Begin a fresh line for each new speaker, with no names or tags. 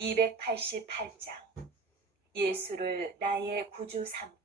288장. 예수를 나의 구주 삼고